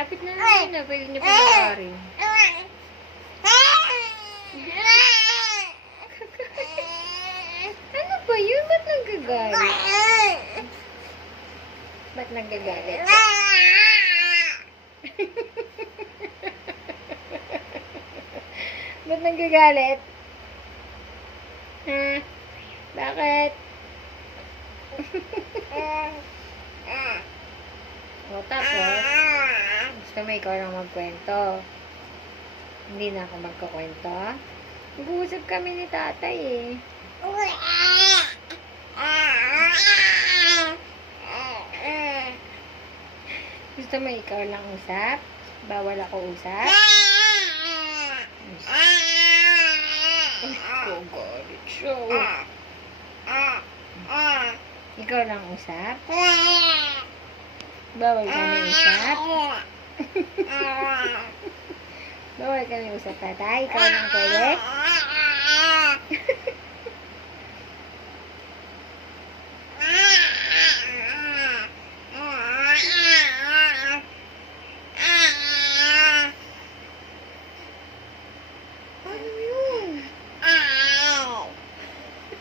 Malapit na naman na. Pwede niyo pag-aarin. Ano ba yun? Ba't nagagalit? Ba't nagagalit? Ba't nagagalit? Ha? Bakit? O tapos, gusto mo ikaw lang magkwento. Hindi na ako magkukwento. Nag-uusap kami ni tatay eh. Gusto mo ikaw lang usap? Bawal ako usap? Oh, galit siya. Ikaw lang usap? Bawal kami usap? Bawal kami usap, tatay? Ikaw lang pwede?